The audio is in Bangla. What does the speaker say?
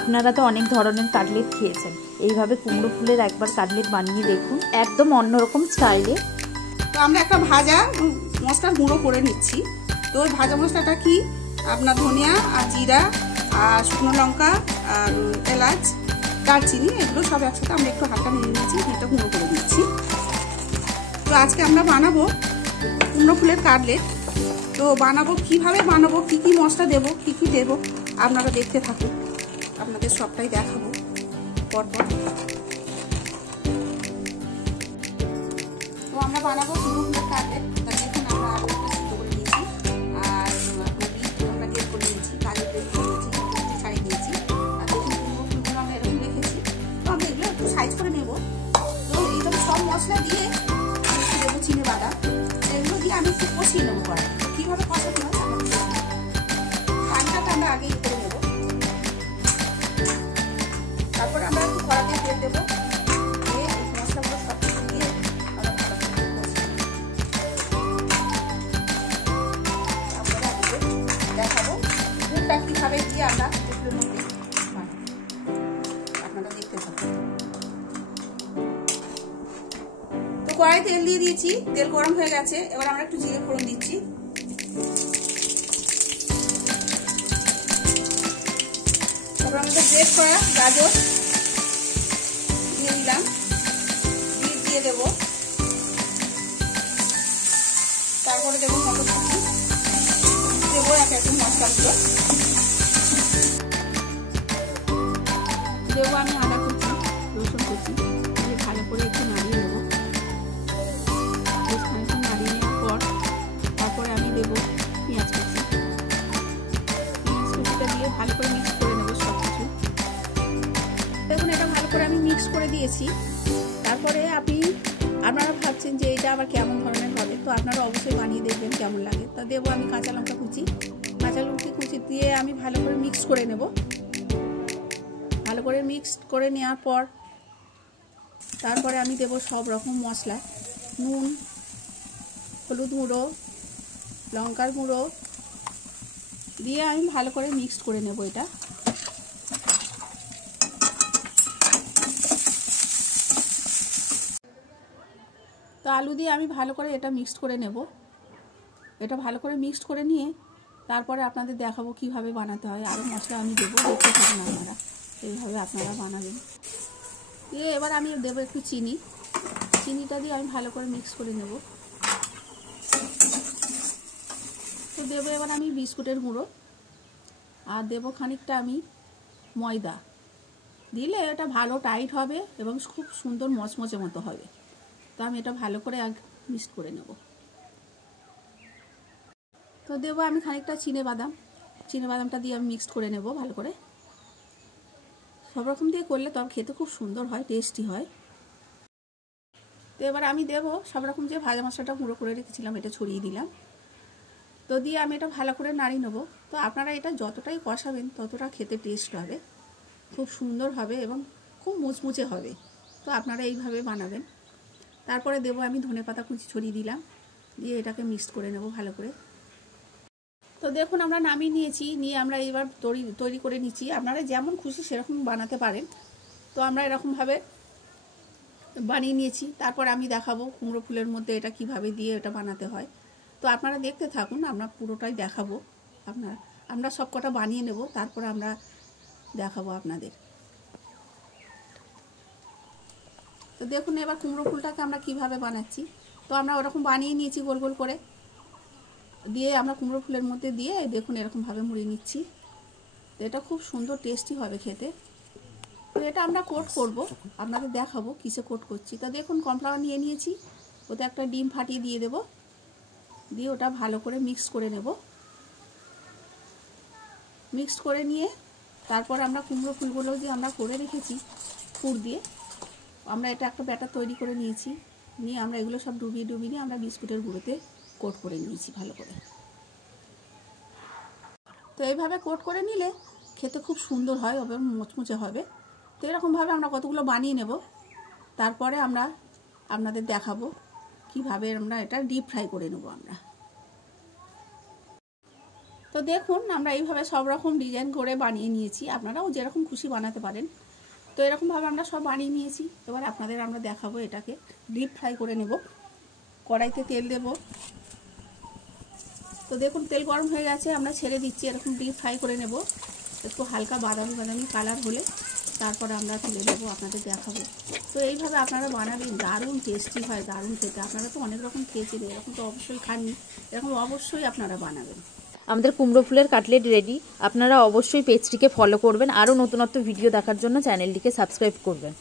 আপনারা তো অনেক ধরনের কাটলেট খেয়েছেন, এইভাবে কুমড়ো ফুলের একবার কাটলেট বানিয়ে দেখুন, একদম অন্যরকম স্টাইলে। তো আমরা একটা ভাজা মশলার গুঁড়ো করে নিচ্ছি। তো ওই ভাজা মশলাটা কি, আপনার ধনিয়া আর জিরা আর শুকনো লঙ্কা আর এলাচ দারচিনি এগুলো সব একসাথে আমরা একটু হালকা নিয়ে নিয়েছি, এটা গুঁড়ো করে দিচ্ছি। তো আজকে আমরা বানাবো কুমড়ো ফুলের কাটলেট। তো বানাবো কিভাবে বানাবো, কি কি মশলা দেবো, কি কি দেবো, আপনারা দেখতে থাকুন, আপনাদের সবটাই দেখাবো পরপর। তো আমরা বানাবো কুমড়ো ফুলের কাটলেট। দেখুন আমরা আলুটা সিদ্ধ করে নিয়েছি আর বিট আমরা গ্রেট করে নিয়েছি, গাজর গ্রেট করে নিয়েছি, একটু ছাড়িয়ে নিয়েছি। আর দেখুন কুমড়ো ফুলগুলো আমরা এরকম রেখেছি। তো আমরা এগুলো একটু সাইজ করে নেব। তো এইরকম সব মশলা দিয়ে আমি একটু দেবো চিনে বাদাম, সেগুলো দিয়ে আমি একটু কষিয়ে নেবো। কড়াই কীভাবে কষাতে হয় পানিটাকে আমরা আগেই করে নেবো। তারপর আমরা একটু কড়াতে তেল দেবো, দিয়ে মশলাগুলো সব কিছু দিয়ে আমরা ভালো করে তারপরে আপনাদের দেখাবো দুধটা কীভাবে দিয়ে আমরা ফুলের মধ্যে আপনারা দেখতে থাকুন। তো কড়াই তেল দিয়ে দিয়েছি, তেল গরম হয়ে গেছে। এবার আমরা একটু জিরে ফোড়ন দিচ্ছি। তারপর আমরা গ্রেট করা গাজর দিয়ে দিলাম, বিট দিয়ে দেবো, তারপরে দেবো মটরশুঁটি, দেবো এক এক মশলাগুলো, দেবো আমি আদা কুচি, রসুন কুচি, দিয়ে ভালো করে একটু নাড়িয়ে নেবো। একটু নাড়িয়ে নেওয়ার পর তারপরে আমি দেবো পেঁয়াজ কুচি, পেঁয়াজ কুচিটা দিয়ে ভালো করে মিক্স করে নেবো সব কিছু। দেখুন এটা ভালো করে আমি মিক্স করে দিয়েছি। তারপরে আপনারা ভাবছেন যে এটা আবার কেমন ধরনের হবে, তো আপনারা অবশ্যই বানিয়ে দেখবেন কেমন লাগে। তা দেবো আমি কাঁচা লঙ্কা কুচি, কাঁচা লঙ্কা কুচি দিয়ে আমি ভালো করে মিক্স করে নেব। ভালো করে মিক্স করে নেওয়ার পর তারপরে আমি দেবো সব রকম মশলা, নুন, হলুদ গুঁড়ো, লঙ্কার গুঁড়ো দিয়ে আমি ভালো করে মিক্স করে নেব এটা। তো আলু দিয়ে আমি ভালো করে এটা মিক্সড করে নেব। এটা ভালো করে মিক্সড করে নিয়ে তারপরে আপনাদের দেখাবো কিভাবে বানাতে হয়। আরও মশলা আমি দেবো, দেখতে থাকুন আপনারা, এইভাবে আপনারা বানাবেন। দিয়ে এবার আমি দেবো একটু চিনি, চিনিটা দিয়ে আমি ভালো করে মিক্স করে নেব। তো দেবো এবার আমি বিস্কুটের গুঁড়ো আর দেবো খানিকটা আমি ময়দা, দিলে এটা ভালো টাইট হবে এবং খুব সুন্দর মচমচে মতো হবে। তো আমি এটা ভালো করে মিক্স করে নেব। তো দেবো আমি খানিকটা বাদামটা দিয়ে আমি মিক্সড করে নেব ভালো করে। সব রকম দিয়ে করলে তবে খেতে খুব সুন্দর হয়, টেস্টি হয়। তো এবার আমি দেবো সব রকম যে ভাজা মশলাটা গুঁড়ো করে রেখেছিলাম এটা ছড়িয়ে দিলাম। তো দিয়ে আমি এটা ভালো করে নাড়িয়ে নেবো। তো আপনারা এটা যতটাই কষাবেন ততটা খেতে টেস্ট হবে, খুব সুন্দর হবে এবং খুব মুচমুচে হবে। তো আপনারা এইভাবে বানাবেন। তারপরে দেবো আমি ধনেপাতা কুচি ছড়িয়ে দিলাম, দিয়ে এটাকে মিক্স করে নেব ভালো করে। তো দেখুন আমরা নামিয়ে নিয়েছি, নিয়ে আমরা এবার তৈরি করে নিচ্ছি। আপনারা যেমন খুশি সেরকম বানাতে পারেন। তো আমরা এরকমভাবে বানিয়ে নিয়েছি। তারপর আমি দেখাবো কুমড়ো ফুলের মধ্যে এটা কিভাবে দিয়ে এটা বানাতে হয়। তো আপনারা দেখতে থাকুন, আমরা পুরোটাই দেখাবো। আমরা সব কটা বানিয়ে নেব, তারপর আমরা দেখাবো আপনাদের। তো দেখুন এবার কুমড়ো ফুলটাকে আমরা কিভাবে বানাচ্ছি। তো আমরা ওরকম বানিয়ে নিয়েছি গোল গোল করে, দিয়ে আমরা কুমড়ো ফুলের মধ্যে দিয়ে দেখুন এরকমভাবে মুড়িয়ে নিচ্ছি। তো এটা খুব সুন্দর টেস্টি হবে খেতে। তো এটা আমরা কোট করব, আপনাদের দেখাবো কিসে কোট করছি। তো দেখুন কর্নফ্লাওয়ার নিয়ে নিয়েছি, ওতে একটা ডিম ফাটিয়ে দিয়ে দেব, দিয়ে ওটা ভালো করে মিক্স করে নেব। মিক্স করে নিয়ে তারপর আমরা কুমড়ো ফুলগুলো যে আমরা করে রেখেছি পুর দিয়ে, আমরা এটা একটা ব্যাটার তৈরি করে নিয়েছি। নিয়ে আমরা এগুলো সব ডুবিয়ে নিয়ে আমরা বিস্কুটের গুঁড়োতে কোট করে নিয়েছি ভালো করে। তো এইভাবে কোট করে নিলে খেতে খুব সুন্দর হয় এবং মুচমুচে হবে। তো এরকমভাবে আমরা কতগুলো বানিয়ে নেব, তারপরে আমরা আপনাদের দেখাবো কিভাবে আমরা এটা ডিপ ফ্রাই করে নেব আমরা। তো দেখুন আমরা এইভাবে সব রকম ডিজাইন করে বানিয়ে নিয়েছি, আপনারাও যেরকম খুশি বানাতে পারেন। তো এরকমভাবে আমরা সব বানিয়ে নিয়েছি। এবার আপনাদের আমরা দেখাবো এটাকে ডিপ ফ্রাই করে নেব। কড়াইতে তেল দেব। তো দেখুন তেল গরম হয়ে গেছে, আমরা ছেড়ে দিচ্ছি। এরকম ডিপ ফ্রাই করে নেব, একটু হালকা বাদামি বাদামি কালার হলে তারপরে আমরা তুলে দেবো, আপনাদের দেখাবো। তো এইভাবে আপনারা বানাবেন, দারুণ টেস্টি হয়, দারুণ খেতে। আপনারা তো অনেক রকম খেয়েছেন, এরকম তো অবশ্যই খাননি, এরকম অবশ্যই আপনারা বানাবেন। আমাদের কুমড়ো ফুলের কাটলেট রেডি। আপনারা অবশ্যই পেজটিকে ফলো করবেন, আরও নতুনত্ব ভিডিও দেখার জন্য চ্যানেলটিকে সাবস্ক্রাইব করবেন।